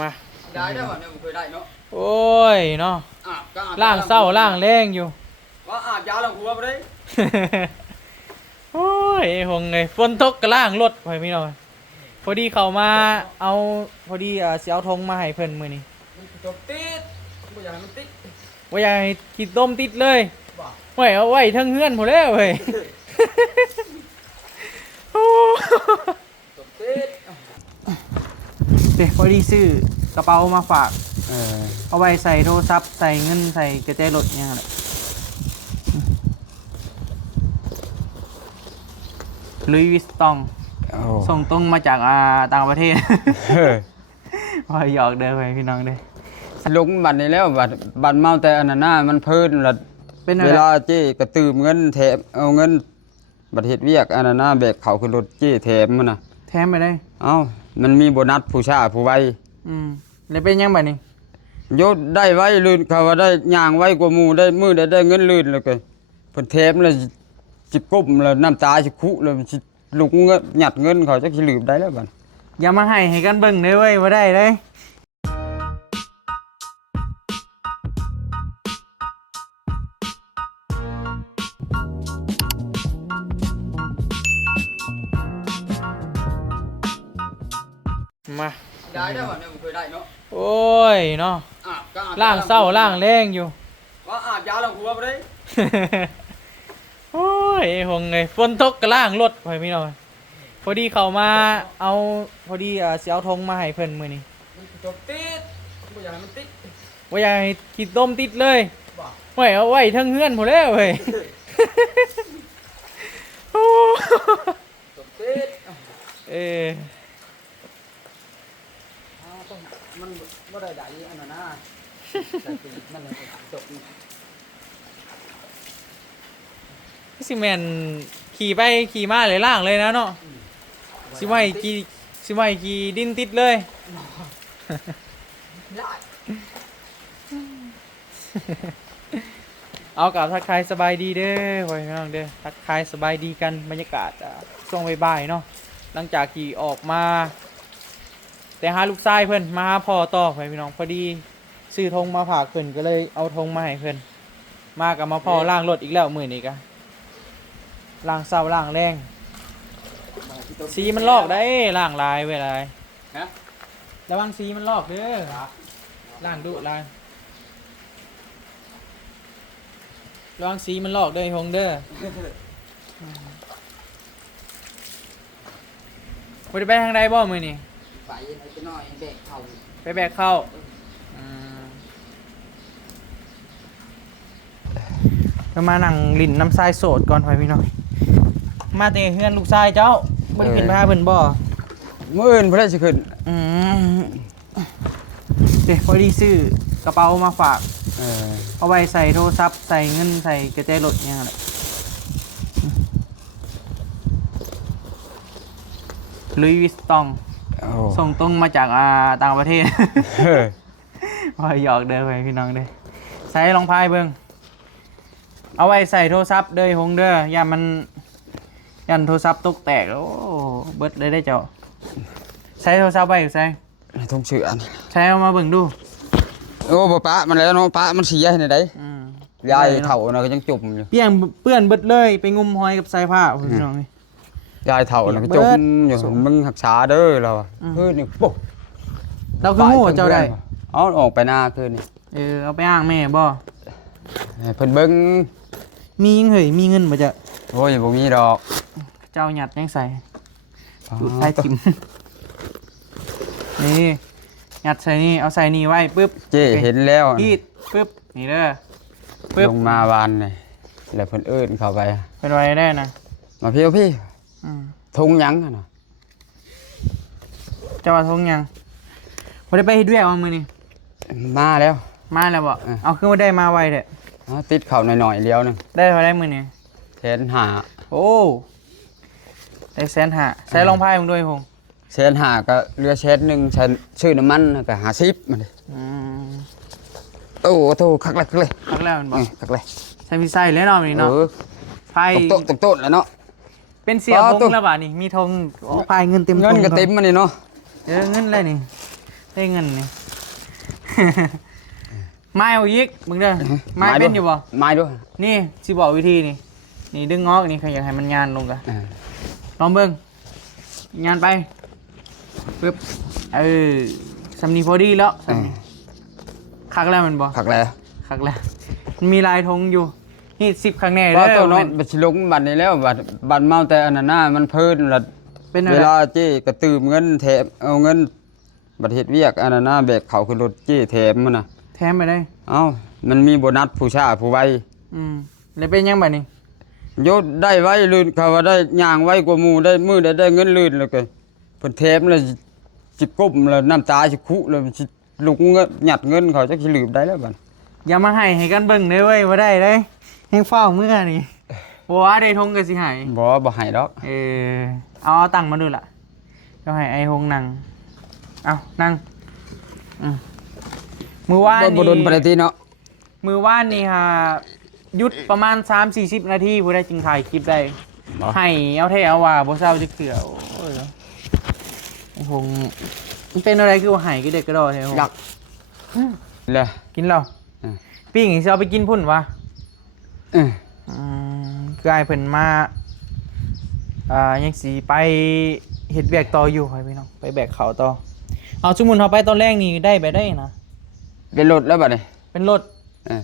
มาได้ได้บ่เนี่ยผมเคยได้เนาะโอ้ยเนาะอาบก็อาบล่างเศร้าล่างแรงอยู่ ว่าอาบยาล้างหัวบ่ได้ โอ้ยหงไงฝนตกก็ล่างรถไปพี่น้องพอดีเขามาเอาพอดีสิเอาธงมาให้เพิ่นมื้อนี้ มันจบติดบ่อยากให้มันติดว่าอยากให้กินต้มติดเลย บ่ ไว้เอาไว้เทั้งเฮือนพุ่นแล้วเว้ย โอ้ จบติด เดี๋ยวพอดีซื้อกระเป๋ามาฝากเอาไว้ใส่โทรศัพท์ใส่เงินใส่กระเป๋ารถอย่างเงี้ยแหละลุยวิสตองส่งตรงมาจากต่างประเทศ พอหยอกเด้อไปพี่น้องเด้อ ลงบัตรนี้แล้วบัตรเมาแต่อันนั้นน่ะมันเพิ่นละ เป็นอะไร เวลาเจ้กระตืมเงินแถมเอาเงินบัตรเฮ็ดเวียกอันนั้นน่ะแบกเขาขึ้นรถเจ้แถมมันน่ะ แถมไปได้ เอ้ามันมีโบนัสผู้ชาผู้ไว แล้วเป็นยังไงนี่ โยดได้ไว้ลื่นเขาว่าได้ย่างไว้กว่าหมู่ได้มือได้เงินลื่นแล้วก็เพิ่นแถมแล้วสิก้มแล้วน้ำตาสิคุแล้วสิลุกเงินหยัดเงินเขาจักสิลืมได้แล้วบัด อย่ามาให้กันเบิ่งเด้อเว้ยบ่ได้เลยมา ได้ได้บ่เนี่ยผมเคยได้เนาะ โอ้ยเนาะ อาบก็อาบ ล่างเศร้าล่างแรงอยู่ ว่าอาบยาล้างหัวบ่ได้ โอ้ยหงไงฝนตกก็ล่างรถไปพี่น้องพอดีเขามาเอาพอดีสิเอาธงมาให้เพิ่นมื้อนี้ มันจบติดบ่อยากให้มันติด ว่าอยากให้กินต้มติดเลย บ่ ไว้เอาไว้เทั้งเฮือนพุ่นแล้วเว้ย โอ้ จบติด เออ ต้องมันบ่ได้ได้อันนั้นนะแต่ติดมันเลยจบ สิแม่นขี่ไปขี่มาเลยล่างเลยนะเนาะสิไว้ขี่ดินติดเลย ได้ เอากับทักทายสบายดีเด้อพ่อพี่น้องเด้อทักทายสบายดีกันบรรยากาศช่วงบ่ายๆเนาะหลังจากขี่ออกมา แต่หาลูกชายเพิ่นมาหาพ่อต่อพ่อพี่น้องพอดีซื้อธงมาฝากเพิ่นก็เลยเอาธงมาให้เพิ่นมากับมาพ่อล่างรถอีกแล้วมื้อนี้ก็ล่างเศร้าล่างแรงสีมันลอกได้ล่างลายเวลา ฮะ ระวังสีมันลอกเด้อล่างดุล่างระวังสีมันลอกเด้อฮงเด้อบ่ได้ไปทางใดบ่มื้อนี้ ไปไอ้ตัวน้อยแบกเขา ไปแบกเข้าก็มานั่งลิ้นน้ำทรายโสดก่อนพ่อพี่น้องมาแต่เฮือนลูกชายเจ้าบ่ได้ขึ้นพาเพิ่นบ่ มื้ออื่นบ่ได้สิขึ้น เดี๋ยวพอดีซื้อกระเป๋ามาฝาก เออ เอาไว้ใส่โทรศัพท์ใส่เงินใส่กระเป๋ารถอย่างเงี้ยแหละลุยวิสตอง โอ้ ส่งตรงมาจากต่างประเทศ เฮ้ย พอหยอกเด้อไปพี่น้องเด้อใส่รองพายเบิ่งเอาไว้ใส่โทรศัพท์เด้อหงเด้อย่ามันยันโทรศัพท์ตกแตกโอ้เบิดเลยได้เจ้าใส่โทรศัพท์ไว้อยู่ใส่ ทุ่งเชืออัน ใช้เอามาเบิ่งดู โอ้บ่ปะมันแล้วเนาะปะมันเสียให้ได้ยายเฒ่าน่ะก็ยังจุ่มอยู่ เปื้อนเบิดเลยไปงุมหอยกับสายผ้าพี่น้องนี่ ยายเฒ่าน่ะก็จุ่มอยู่มึงรักษาเด้อเราอะคืนนี่ปุ๊บ เราคือหูเจ้าได้ เอาออกไปหน้าคืนนี่ เอาไปอ้างแม่บ่ ให้เพิ่นเบิ่ง มียังเหยมีเงินบ่จะ โอ้ยบ่มีดอก เจ้าหยัดยังใส่ดูดใต้ทิมนี่หยัดใส่นี่เอาใส่นี่ไว้ปึ๊บ เจ้เห็นแล้ว พีดปึ๊บนี่เด้อปึ๊บ ลงมาวานนี่แล้วเพิ่นเอิ้นเข้าไป เป็นไว้ได้นะ มาพี่ทุงหยังน่ะ เจ้าว่าทงยังบ่ได้ไปเฮ็ดเวียกว่ามื้อนี้ มาแล้ว มาแล้วบ่เอาคือบ่ได้มาไวเด้อ เอาติดเข้าหน่อยๆเดียวนึง ได้เท่าไดมื้อนี้ แทนหา โอ้ได้150,000ใส่รองพายมึงด้วยพง แสนหาก็เรือแสนหนึงใช้ซื้อน้ำมันก็50มันดิ โอ้โธ่คักเลย พักแล้วมันบ่ คักเลย ใส่พี่ใส่เลยเนาะมื้อนี้เนาะไฟ ตกโต๊ะแล้วเนาะ เป็นเสียธงแล้วบ่นี่มีธงพายเงินเต็ม เงินก็เต็มมันนี่เนาะ เงินอะไรนี่ ได้เงินนี่ ไม้เอาอีกมึงเด้อไม้เป็นอยู่บ่ ไม้ด้วย นี่สิบอกวิธีนี่นี่ดึงงอกนี่ใครอยากให้มันงานลงกะ อ่า ลองเบิ่งงานไปปึ๊บสำนีพอดีแล้วสำนีคักแล้วมันบ่ ผักแล้ว คักแล้วมันมีลายธงอยู่นี่10ครั้งแน่ เพราะ เด้ ตัว อ น้องบัดสิลงบัดนี้แล้วบัดเมาแต่อันนั้นน่ะมันเพิ่นละ เป็นอะไร เวลาเจ้กระตืมเงินแถมเอาเงินบัดเฮ็ดเวียกอันนั้นน่ะแบกเขาขึ้นรถเจ้แถมมันน่ะ แถมไปได้ เอ้ามันมีโบนัสผู้ช้าผู้ไว แล้วเป็นยังบัดนี้ โยดได้ไว้ลื่นเขาว่าได้ย่างไว้กว่าหมู่ได้มือได้เงินลื่นแล้วก็เพิ่นแถมแล้วสิก้มแล้วน้ำตาสิคุแล้วสิลุกเงินหยัดเงินเขาจักสิลืมได้แล้วบัด อย่ามาให้กันเบิ่งเด้อเว้ยบ่ได้เด้แฮงเฝ้าเมื่อนี่บ่ว่าได้ธงก็สิให้ บ่ให้ดอก เอาตังค์มาดูล่ะก็ให้ไอ้หงนั่งเอานั่งมือว่าน บ่โดนปฏิทินเนาะ มือว่านนี่ฮะหยุดประมาณ 3-40 นาทีผู้ได้จึงถ่ายคลิปได้ให้เอาเท่เอาว่าบ่เศร้าจะเกลือโอ้ยไอ้หงมันเป็นอะไรคือว่าให้ก็เด็กกระโดดไอ้หง อยากเลย กินเหล้าปิ้งสิเอาไปกินพุ่นวะ เออ คือไอ้เพิ่นมายังสิไปเฮ็ดแบกต่ออยู่ไปพี่น้องไปแบกเขาต่อเอาสมมุติเฮาไปตอนแรกนี่ได้ไปได้นะ เป็นรถแล้วบัดนี้ เป็นรถ เออ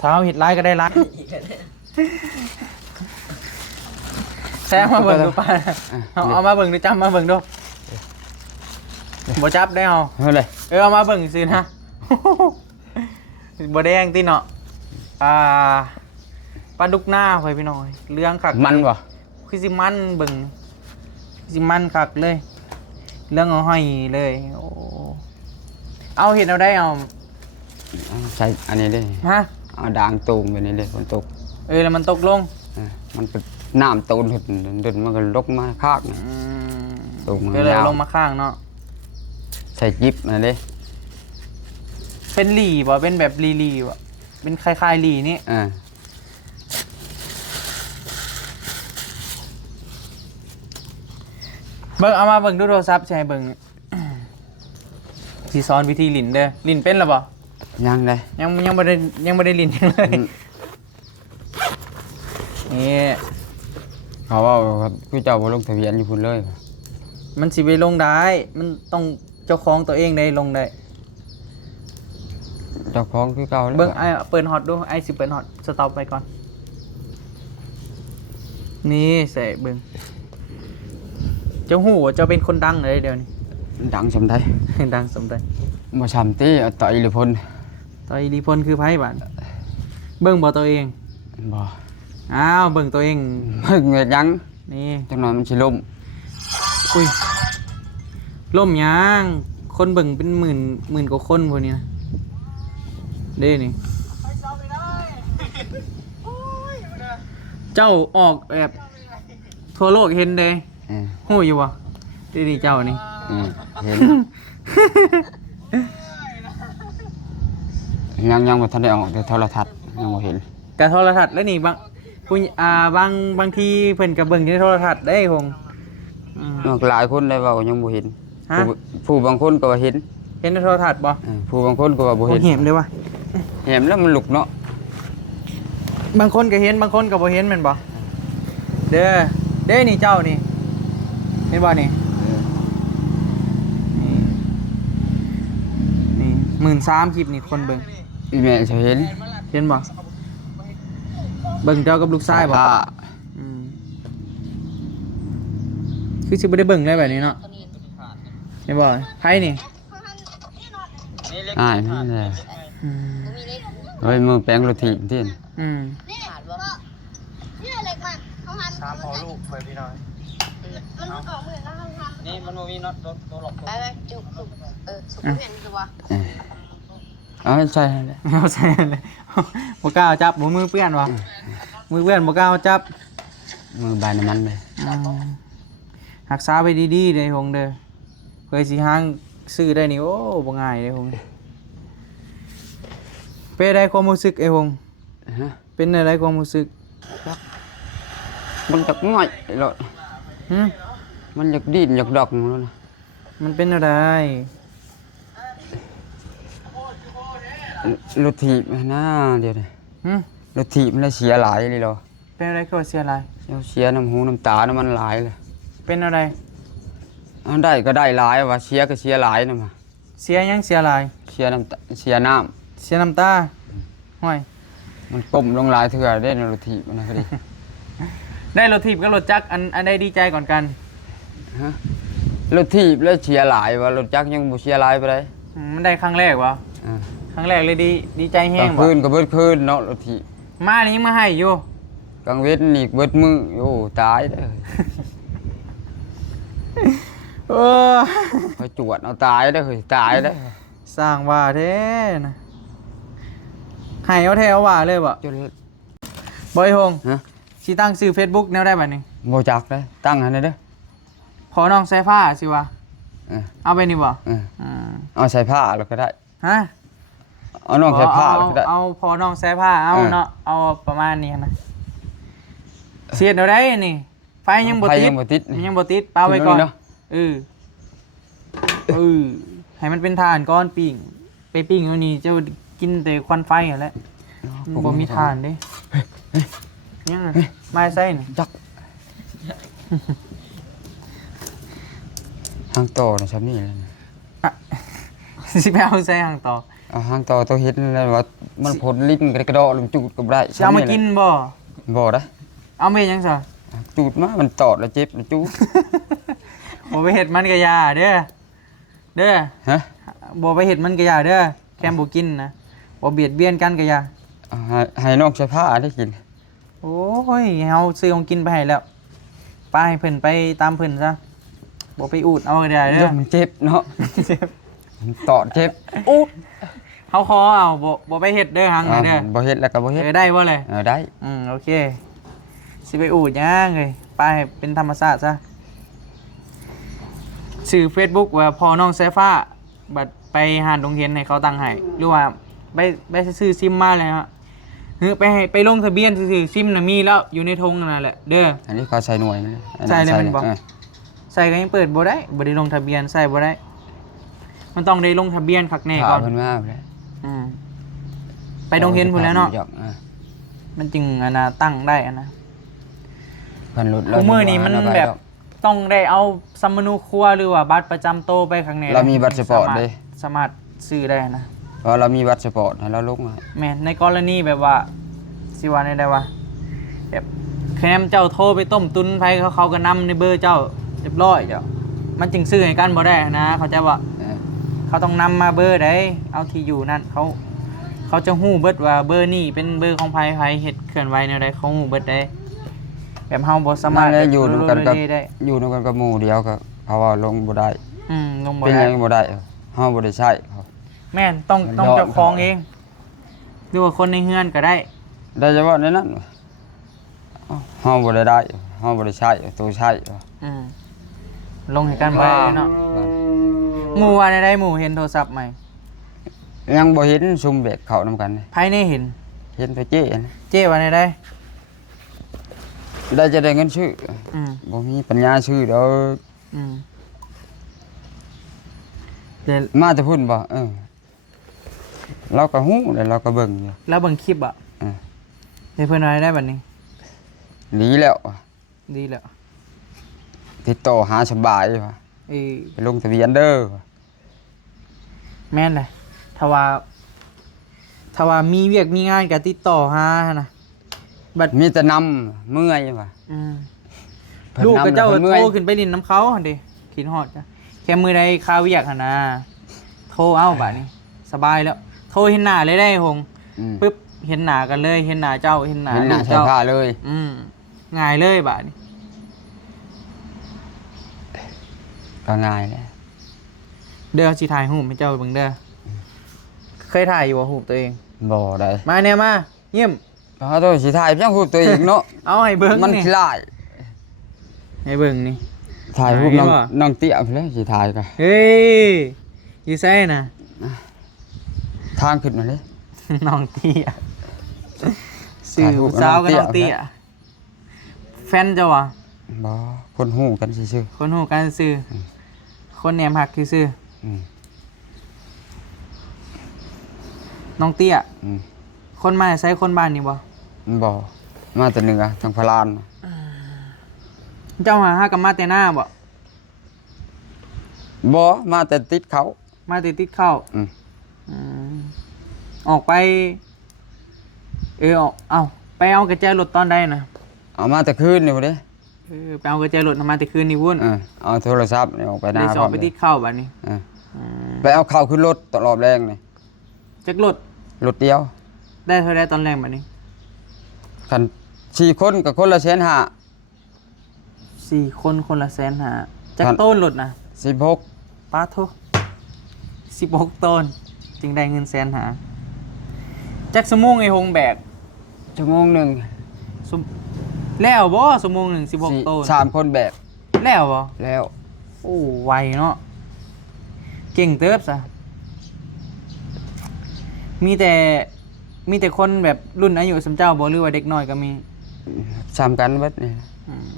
ถ้าเฮาเฮ็ดร้ายก็ได้ร้ายแซมมาเบิ่งดูป้าเอามาเบิ่งดูจำมาเบิ่งดูบ่จับได้เอา เฮ้ยเลย เอามาเบิ่งซื่อนะบ่แดงติเนาะปลาดุกหน้าไว้พี่น้อยเรื่องคัก มันบ่ คือสิมันเบิ่งสิมันคักเลยเรื่องเอาห้อยเลยโอ้เอาเห็ดเอาได้เอา ใส่อันนี้ดิ ฮะ เอาด่างตูมไปนี่ดิฝนตก แล้วมันตกลง มันเป็นน้ำตูนขึ้นดินมันก็ลกมาคากนะตกมา ก็เลย ยาว ลงมาข้างเนาะ ใส่จิ๊บอันนี้ เป็นหลีบ่เป็นแบบลีบ่เป็นคล้ายๆหลีนี่ อ่า เบิ่งเอามาเบิ่งดูโทรศัพท์ใช่เบิ่ง สิสอนวิธีลิ้นเด้อลิ้นเป็นหรือบ่ ยังได้ ยังบ่ได้ลิ้นยังเลยนี่ เขาว่าคือเจ้าบ่ลงทะเบียนอยู่พุ่นเลย มันสิไปลงได้มันต้องเจ้าของตัวเองได้ลงได้ เจ้าของคือเก่าแล้ว เบิ่งไอ้เปิดฮอตดูไอ้สิเปิดฮอตสต็อปไปก่อนนี่ใส่เบิ่งเจ้าหูว่าเจ้าเป็นคนดังเลยเดี๋ยวนี้ ดังสำได ดังสมได้ บ่ซ้ำติเอาต่อยหรือพุ่น ต่อยดีพลคือไพ่บาดเบิ่งบ่ตัวเอง บ่ อ้าวเบิ่งตัวเอง เพิ่งเฮ็ดหยัง นี่ จังหน่อยมันสิล่ม อุ้ยล่มยางคนเบิ่งเป็นหมื่นกว่าคนพวกนี้นะเด้นี่เจ้าออกแบบทั่วโลกเห็นเด้ เออ หู้อยู่บ่ดีเจ้านี่ เห็น ยังบ่ทันได้ออกแต่โทรทัศน์ยังบ่เห็น กะโทรทัศน์แล้วนี่บางทีเพิ่นก็เบิ่งที่โทรทัศน์ได้คง หลายคนได้เว้ายังบ่เห็น ฮะ ผู้บางคนก็ว่าเห็น เห็นในโทรทัศน์บ่ ผู้บางคนก็ว่าบ่ บ่ เห็น เห็นเลยว่ะ เห็นแล้วมันลุกเนาะ บางคนก็เห็นบางคนก็บ่เห็นแม่นบ่เด้นี่เจ้านี่เห็นบ่นี่นี่13,000คลิปนี่คนเบิ่ง อีแม่จะเห็น เห็นบ่เบิ่งเจ้ากับลูกชายบ่ อ่า อืมคือสิบ่ได้เบิ่งได้แบบนี้เนาะเห็นบ่ไผนี่ อ่านั่นแหละ อืม เฮ้ยมือแป้งรถถีบที่ อืม นี่อะไรกันเขาหัน 3พอลูกไปพี่น้อย มันออกเหมือนแล้วเขาทำ นี่มันบ่มีน็อตตัวหลอก ไปจุกสุกสุกเห็นตัว เอาใช่เลย เอาใส่เลยบ่กล้าจับบ่มือเปื้อนวะมือเปื้อนบ่กล้าจับ มือบายน้ำมันเลย รักษาไปดีๆเด้หงเด้อเพื่อสิหางซื้อได้นี่โอ้บ่ง่ายเด้หงเป็นได้ความรู้สึกไอ้หง ฮะ เป็นอะไรความรู้สึก มันจักง่อยหรอก หึ มันอยากดิ้นอยากดอกมันนะ มันเป็นอะไร รถถีบนะเดี๋ยวนี้ หึ รถถีบมันได้เสียหลายเลยเหรอ เป็นอะไรก็เสียอะไร เสียน้ำหูน้ำตาน้ำมันหลายเลย เป็นอะไร อันได้ก็ได้หลายว่ะเสียก็เสียหลายนะมา เสียยังเสียอะไร เสียน้ำตาเสียน้ เสียน้ำตาห้อย ำมันก้มลงหลายเถื่อได้ในรถถีบนะพอดี ได้รถถีบกับรถจักรอันใดดีใจก่อนกัน ฮะรถถีบแล้วเสียหลายว่ะรถจักรยังบ่เสียหลายไปเลย มันได้ครั้งแรกวะ อ่า ครั้งแรกเลยดีใจ ก แห้ ลาง ง วะ คืนก็เบิดคืนเนาะรถถีบ มานี่ยังมาให้อยู่ กลางเวทนี่เบิดมือโอ้ตายเด้อ เออ เขาจวดเอาตายเด้อเฮ้ยตายเด้อ สร้างว่าแท้นะให้เอาแท้เอาว่าเลยบ่ จน บอยฮง ฮะ สิตั้งชื่อ Facebook แนวได้บัดนี้ บ่จักเด้อตั้งให้ได้เด้อ พอน้องใส่ผ้าสิวะ เออ เอาไปนี่บ่ เออ อืม เอาใส่ผ้าแล้วก็ได้ ฮะ เอาน้องใส่ผ้าแล้วก็ได้ เอาพอน้องใส่ผ้าเอา เออ เนาะเอาประมาณนี้นะเสียดเอาได้นี่ ไฟยังบ่ ไฟ ติ ยั ด งบ่ติดนี่ ยังบ่ติดเปล่าไว้ก่อน ขึ้นแล้วนี่เนาะ เออให้มันเป็นทานก้อนปิ้งไปปิ้งอยู่นี่เจ้ากินแต่ควันไฟนั่นแหละมันบ่มีทานเด้ยังน่ะมาใส่นี่ จักหางต่อนะครับนี่เลยนะ อ่ะ สิไปเอาใส่หางต่อ เอาหางต่อตัวเฮ็ดนั่นแหละว่ามันผลลิ้นกระดอลมจูดก็บ่ได้ จะเอามากินบ่ บ่ได้ เอาไปยังซะ จูดมามันตอดแล้วเจ็บแล้วจูด บ่ไปเฮ็ดมันก็อยาเด้อเด้อ ฮะ บ่ไปเฮ็ดมันก็อยาเด้อแคมบ่กินนะบ่เบียดเบียนกันก็อยา เอาให้น้องใส่ผ้าได้กิน โอ้ยเฮาซื้อของกินไปให้แล้วไปให้เพิ่นไปตามเพิ่นซะบ่ไปอูดเอาก็ได้เด้ เดี๋ย อ วมันเจ็บเนาะมันตอดเจ็บ อูดเฮาขอเอาบ่ไปเฮ็ดเด้อหังเด้อ บ่เฮ็ดแล้วก็บ่เฮ็ด ได้บ่เลย ได้ โอเคสิไปอูดยังเลยไปให้เป็นธรรมชาติซะชื่อ Facebook ว่าพอน้องสายฟ้าบัดไปหาดงเห็นให้เขาตั้งให้หรือว่าไปซื้อซิมมาเลยฮะคือไปลงทะเบียนซื้อซิมน่ะมีแล้วอยู่ในธงนั่นแหละเด้อ อันนี้เขาใส่หน่วยมันเลย ใส่เลยมันบอก ใส่ก็ยังเปิดบ่ได้บ่ได้ลงทะเบียนใส่บ่ได้ มันต้องได้ลงทะเบียนคักแน่ก่อน เพิ่นมาแล้ว อืมไปดงเห็นพุ่นแล้วเนาะ อ่ มันจึงอันน่ะตั้งได้อันนะ เพิ่นหลุด คู่มือนี่มันแบบต้องได้เอาสมนุครัวหรือว่าบัตรประจำโตวไปข้างใน เรามีบัตรสปอร์ตเด้ สามารถซื้อได้นะ เพราะเรามีบัตรสปอร์ตให้เราลงให้ แม่นในกรณีแบบว่าสิว่าได้ว่าแบบแคมเจ้าโทรไปต้มตุนไผเขาก็นำในเบอร์เจ้าเรียบร้อยเจ้ามันจึงซื้อให้กันบ่ได้นะเขาใจว่า เออ เขาต้องนำมาเบอร์ได้เอาที่อยู่นั่นเขาจะฮู้เบิดว่าเบอร์นี่เป็นเบอร์ของไผเฮ็ดเคลื่อนไหวแนวใดเขาฮู้เบิดได้แบบเฮาบ่สามารถ นั่นแหละอยู่นำกันกับ ได้ อยู่นำกันกับหมู่เดียวก็เขาว่าลงบ่ได้ ลงบ่ เป็นห ได้ ยังบ่ได้เฮาบ่ได้ใช้เขา แม่นต้อง มันยอด เจ้าของเองหรือว่าคนในเฮือนก็ได้ ได้เฉพาะในนั้นเฮาบ่ได้เฮาบ่ได้ใช้ตัวใช้ อืมลงให้กันไว้เนาะหมู่ว่าได้หมู่เห็นโทรศัพท์ไหม ยังบ่เห็นซุ่มแบกเข้านำกัน ภายในเห็น เห็นไปเจ้นะ เจ้ว่าได้ ได้จะได้เงินชื่อ อืม บ่มีปัญญาชื่อดอก อืมเดี๋ยว มาแต่พุ่นบ่เราก็ฮู้แล้วเราก็เบิ่งอยู่ แล้วเบิ่งคลิปอ่ะ อ่า เดี๋ยวเพิ่นว่าได้บัดนี้ ดีแล้ว ดีแล้ว ติดต่อหาสบายว่ะ เอ้ย ไปลงทะเบียนเด้อว่ะ แม่นเลยถ้าว่ามีเวียกมีงานก็ติดต่อหานะบัด มีแต่นำเมื่อยว่ะ อืม เพิ่น ลูกกับเจ้า พิ่น โท มื่อย รขึ้นไปลินน้ำเขาหั่นดิคิดฮอดจ้ะแค่มือใดคาเวียกหั่นนะโทรเอาบัดนี้ สบายแล้ว โทรเห็นหน้าเลยได้หง อืม ปึ๊บเห็นหน้ากันเลย เห็นหน้าเจ้าเห็นหน้า เห็นหน้า ลูก ใช้ เจ้า ผ้าเลย ง่ายเลยบัดนี้ ก็ง่ายแหละ เด้อสิถ่ายรูปให้เจ้าเบิ่งเด้อเคยถ่ายอยู่บ่รูปตัวเอง บ่ได้ มาเนี่ยมาเยี่ยม เพราะตัวสิถ่ายเพียงรูปตัวเองเนาะ เอาให้เบิ่ง มัน นี่ ขี้ลาย ให้เบิ่งนี่ ถ่ายรูป ถ่ายบ่ น้องเตี้ยไปเลยสิถ่ายก็ เฮ้ยอยู่ไสน่ะ ทางขึ้นมาเลย น้องเตี้ยสื่อ ถ่ายรูป สาวกับน้อง น้องเตี้ เตี้ย ย แฟนเจ้าวะ บ่คนฮู้กันซื่อ คนหูกันซื่อคนแหนมหักคือซื่อ ๆอืม น้องเตี้ย อืม คนมาใช้คนบ้านนี่บ่ บ่มาแต่เหนือทางพาราน เจ้าหากับมาแต่หน้าบ่ บ่มาแต่ติดเขา มาติดเข้า อืม อืมออกไปออกเอาไปเอากระแจรถตอนใดนะ เอามาแต่คืนนี่พุ่นเด้ ไปเอากระแจรถมาแต่คืนนี่วุ่น เอาโทรศัพท์นี่ออกไปหน้า เลยสอบไปติดเข้าบัดนี้ เออไปเอาเข้าขึ้นรถตลอดแรงนี่ จักรถ รถเดียว ได้เท่าไรตอนแรกบัดนี้ คัน4คนกับคนละ150,000 4 คนคนละ150,000จัก ท่าน ต้นรถนะ 16 ป้าโท16ต้นจึงได้เงิน150,000จักสมุงไอ้หงแบก ชั่วโมงหนึง สมแล้วบ่สมุงหนึ่ง16ต้น 3คนแบก แล้วบ่ แล้ว โอ้ไวเนาะเก่งเติบซะมีแต่คนแบบรุ่นอายุสำเจ้าบ่หรือว่าเด็กน้อยก็มี ซ้ำกันเบิดนี่ อืม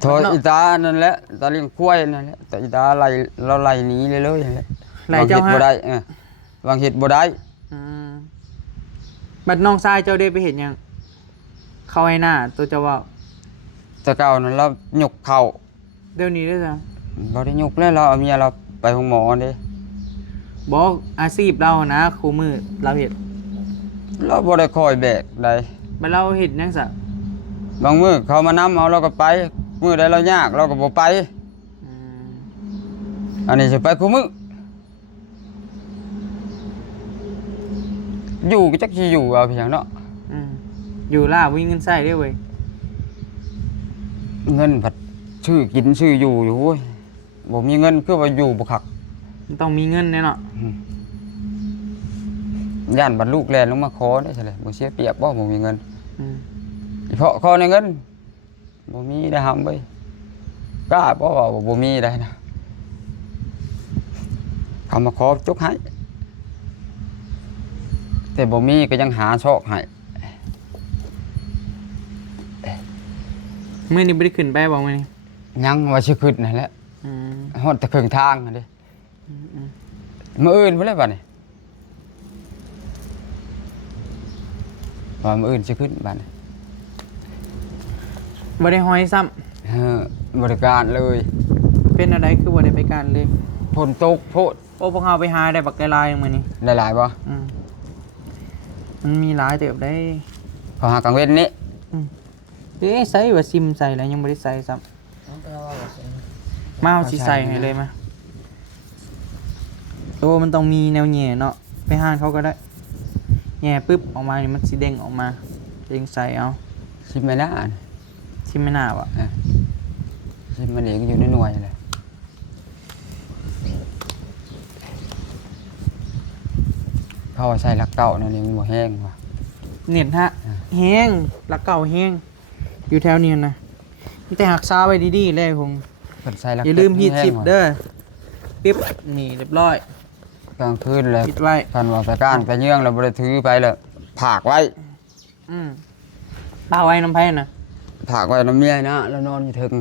โทรอีตานั่นแหละตาเลี้ยงควายนั่นแหละแต่อีตาไล่เราไล่หนีเลยนั่นแหละ ไล่เจ้า วางเฮ็ดบ่ได้วางเฮ็ดบ่ได้ อืมบัดน้องชายเจ้าได้ไปเห็นยังเข้าให้หน้าตัวเจ้าว่า แต่เก่านั้นเรายกเข้า เดี๋ยวนี้ได้จ้ะ บ่ได้ยกแล้วเราเอาเมียเราไปห้องหมอเด้ บอกอาชีพเรานะครูมือเราเห็น เราบ่ได้คอยแบกได้ บัดเราเห็นยังซะ บางมื้อเขามานำเอาเราก็ไปมื้อใดเรายากเราก็บ่ไป อืม อันนี้สิไปคุมื้ออยู่ก็จักสิอยู่เอาเพียงเนาะ อืมอยู่ล่าวิ่งเงินใส่ได้เว้ย เงินผัดชื่อกินชื่ออยู่อยู่เว้ยบ่มีเงินคือว่าอยู่บ่คัก มันต้องมีเงินแน่เนาะ ย่านบรรลุแลนลงมาขอได้ใช่เลยบ่เสียเปรียบบ่มีเงิน อืม เพราะขอในเงินบ่มีได้ทำไปกล้าบ่ว่าบ่มีได้นะเขามาขอจุกให้แต่บ่มีก็ยังหาชอกให้ มื้อนี้บ่ได้ขึ้นไปบ่มื้อนี้ ยังว่าสิขึ้นนั่นแหละ อืม ฮอดแต่ครึ่งทางนั่นเด้มื้ออื่นพุ่นแหละบัดนี้ว่ามื้ออื่นสิขึ้นบัดนี้ บ่ได้ห้อยซ้ำ บริการเลย เป็นอะไรคือบ่ได้ไปการเลย ฝนตกโพด โอ้พวกเราไปหาได้บักหลายๆมื้อนี้ หลายๆบ่ อืมมันมีหลายเติบได้ พอหากลางเว้นนี้ เอ๊ะใส่ว่าซิมใส่แล้วยังบ่ได้ใส่ซ้ำมาเอาสิใส่ให้เลยมาโอ้มันต้องมีแนวแหน่เนาะไปห้างเขาก็ได้แหน่ปึ๊บออกมานี่มันสิเด้งออกมาเด้งใส่เอา ชิมไม่ได้ ที่ไม่น่าว่ะ ชิมมันเองอยู่ในหน่วยเลยเขาว่าใส่ลักเก่านั่นเองมันบ่แห้งว่ะ เน็ตฮะแห้งลักเก่าแห้งอยู่แถวนี้นะมีแต่หักซาไว้ดีๆเลยคง เพิ่นใส่ลัก อย่าลืมฮีท แห้ง สิบ ว่ะ เด้อปิ๊บนี่เรียบร้อย กลางคืนเลย ปิดไว้ คันว่าไปก้านไปเยื่องแล้วบ่ได้ถือไปแล้วผากไว้ ป้าไว้น้ำไผ่นะ ผากไว้น้ำเมียนะแล้วนอนอยู่ถึง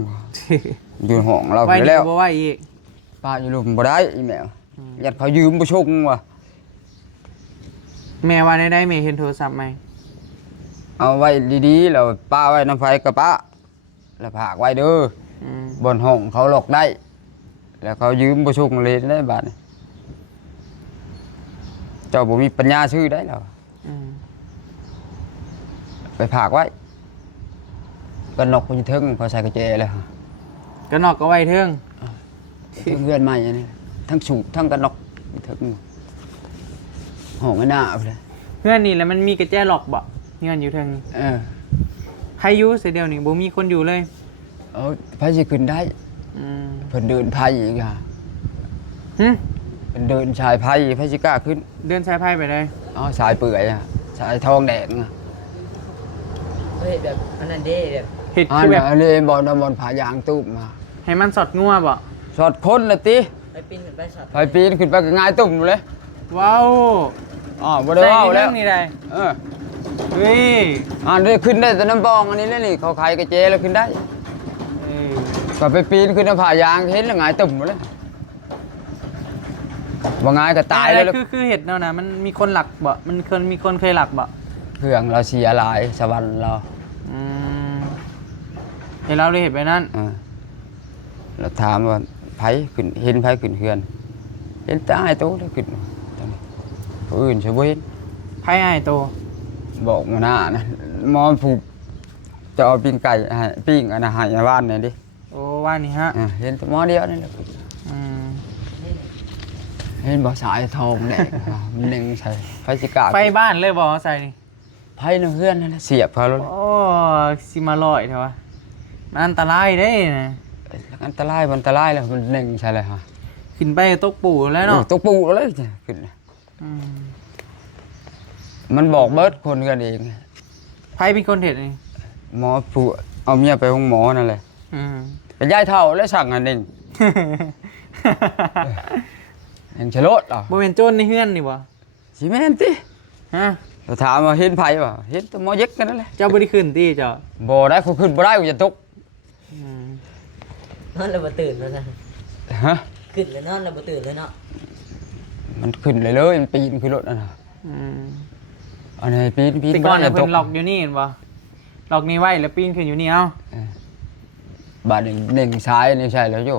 อยู่ห้องเรา ไว้ ไป ดี แล้ว กว่าไว้อีก ป้าอยู่ลุมบ่ได้อีแมวยัดเขายืมบ่ชงว่ะ แม่ว่าได้แม่เห็นโทรศัพท์ไหม เอาไว้ดีๆแล้วป้าไว้น้ำไฟกับป้าแล้วผากไว้เด้อ อืม บนห้องเขาหลอกได้ แล้วเขายืมประชุมเลยได้บาทนี่เจ้าบ่มีปัญญาซื้อได้แล้ว อืม ไปผากไว้ก็นกมันจะถึงเขาใส่กระเจเลย ก็นอกก็ไว้เทิง ถึงเพื่อนใหม่อันนี้ทั้งสูบทั้งกระนกมันถึงห้องไม่น่าเอาเลย เพื่อนนี่แหล้วมันมีกระแจหลอกบ่เงื่อนอยู่เทิง เออ ใครอยู่เสียเดียวนี่บ่มีคนอยู่เลย เอาไผสิขึ้นได้ อืม เพิ่นเดินไผอีกอ่ะ หึ เพิ่นเดินชายไผไผสิกล้าขึ้น เดินสายไพ่ไปเลย อ๋อสายเปื่อยอ่ะสายทองแดงอ่ะ เฮ้ยแบบอันนั้นเด้แบบ เห็ด อัน คือแบบ นี้บอลบอลผายางตุ้มมา ให้มันสอดงัวบ่ สอดคนละติ ไปปิ้นไปสัตว์ ไปปีนขึ้นไปก็ง่ายตุ้มเลย ว้าว อ๋อบ่ได้ว้าวแล้ว ใส่ในเรื่องนี่ได้ เออ เฮ้ย ได้ขึ้นได้แต่น้ำบองอันนี้เลยนี่เขาขายกระเจแล้วขึ้นได้ เออ ก็ไปปีนขึ้นหน้าผายางเห็นแล้วง่ายตุ้มหมดเลย บ่ง่ายก็ตาย อะไร แล้ว คือเห็ดแนวนะมันมีคนหลักบ่มันเคยหลักบ่ เครื่องเราเสียหลายสวรรค์เรา อืมเห็นเราเลยเห็ดไปนั่น เราถามว่าไผขึ้นเห็นไผขึ้นเฮือนเห็นแตายโตได้ขึ้นตอนนี้ผู้อื่นสิบ่เห็น ไพ่ไอ้โต บอกมาหน้านะหมอผูกจะเอาปิ้งไก่ให้ปิ้งอันน่ะให้บ้านนี่ดิ โอ้ว่านี่ฮะ เห็นแต่หมอเดียวนี่แหละ อืม เห็นบ่สายทองแดงมันนึงใส่ไฟสิกา ไฟบ้านเลยบ่ใส่นี่ ไผในเฮือนนั่นแหละเสียบเขาแล้ว โอ้สิมาลอยเถอะวะมันอันตรายเด้นะ อันตรายมันอันตรายแล้วมันนึงใช่เลยฮะ ขึ้นไปตกปู่แล้วเนาะ ตกปูเลยจ้ะขึ้น อืม มันบอกเบิดคนกันเอง ไพ่เป็นคนเห็ดนี่ หมอผู้เอาเมียไปห้องหมอนั่นแหละ อืม ไปย้ายเท่าแล้วสั่งอันนึงเห็นฉลดอ่ะ บ่เป็นโจรในเฮือนนี่บ่ สิแม่นติ ฮะ เราถามว่าเห็นไผบ่เห็นแต่หมอเย็กกันนั่นแหละ เจ้าบ่ได้ขึ้นติเจ้า บ่ได้เขาขึ้นบ่ได้กูจะตก อืม นอนแล้วบ่ตื่นแล้วนะ ฮะ ขึ้นแล้วนอนแล้วบ่ตื่นเลยเนาะ มันขึ้นเลยมันปีนขึ้นรถนั่นน่ะ อืม อันนี้ปีน แต่ก่อน บ่ น่ะ ได้ เพิ่นล็อกอยู่นี่เห็นบ่ล็อกนี่ไว้แล้วปีนขึ้นอยู่นี่เอ้า บาดหนึ่งซ้ายนี่ใช่แล้วโย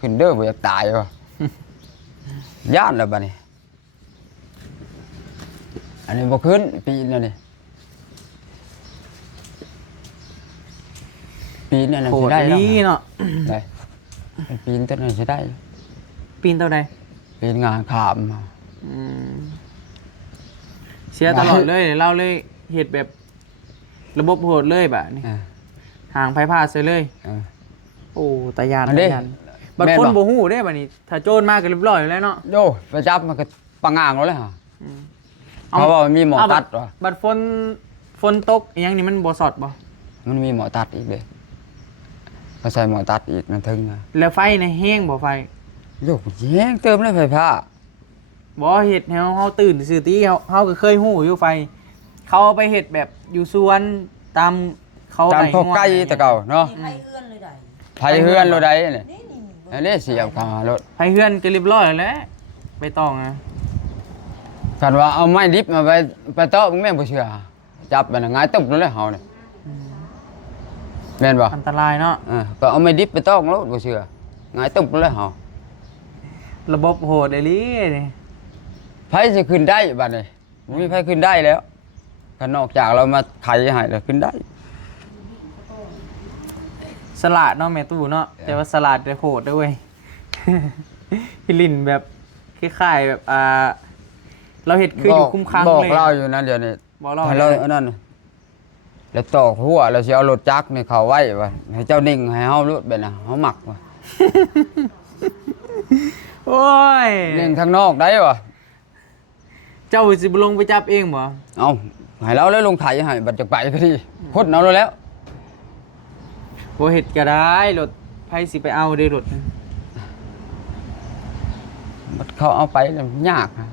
ขึ้นเด้อบ่อยากตายว่ะย่านแล้วบัดนี้อันนี้บ่ขึ้นปีนนั่นนี่ปีนนั่นน่ะ โห สิ ด ได้แล้ว นี่เนาะ ได้ปีนต้นนั้นสิได้ ปีนเท่าใด ปีนงานขามมา อืมเสียตลอดเลยเราเลยเฮ็ดแบบระบบโหดเลยบัดนี้ เออ ห่างไผพาใส่เลย เออ โอ้ตายาน อันนี้ ตายานบัด แม่น คน บ่ บ่ฮู้เด้บัดนี้ ถ้าโจรมาก็เรียบร้อยอยู่แล้วเนาะ โยไปจับมันก็ปังงางแล้วแหละ อืม เขาบอกว่ามีหมอตัดว่ะ บัดฝนตกอหยังนี่มันบ่สอดบ่ มันมีหมอตัดอีกเลยก็ใส่หมอตัดอีกมันถึงอะ แล้วไฟในะแห้งบ่ไฟ โยแย่งเติมเลยไฟฟ้า บ่เฮ็ดให้เฮาตื่นซื่อติเฮาก็เคยฮู้อยู่ไฟ เขาเอาไปเฮ็ดแบบอยู่สวนตามเขา ตาม ไร่ พวกไก่ ง่วง แต่เก่าเนาะ นี่ไผเอื้อนเลยได้ ไผเฮือนโลใดนี่ นี่ อันนี้เสียบขารถ ไผเฮือนก็เรียบร้อยแล้วไปต้องนะ กันว่าเอาไม้ดิบมาไปเตาะมึงแม่นบ่เชื่อจับมันน่ะหงายตึ๊บนั่นแหละเฮานี่แม่นบ่ อันตรายเนาะ ก็เอาไม้ดิบไปตอกรถบ่เชื่อหงายตึ๊บนั่นแหละเฮา ระบบโหดไอ้ลีนี่ ไผสิขึ้นได้บัดนี้บ่มีไผขึ้นได้แล้วก็นอกจากเรามาไถให้แล้วขึ้นได้ สลัดเนาะแม่ตู้เนาะแต่ว่าสลัดจะโหดด้วยเวย พี่ลินแบบคล้ายๆแบบเราเห็ดคืออยู่คุ้มครั่ง บอก เลย เราอยู่นั่นเดี๋ยวนี้ บอกเรา ให้เราอันนั้นน่ะแล้วตอกหัวแล้วสิเอารถจักรนี่เข้าไว้ว่าให้เจ้านิ่งให้เฮารถแบบน่ะเฮามักว่า โอ้ย นิ่งทางนอกได้ว่ะ เจ้าสิบลงไปจับเองบ่ เอาให้เราเลยลงไถให้บัดจักไปก็ดีคนเอาแล้ว บ่เห็ดก็ได้รถไผสิไปเอาได้รถ บัดเขาเอาไปแล้วยากนะ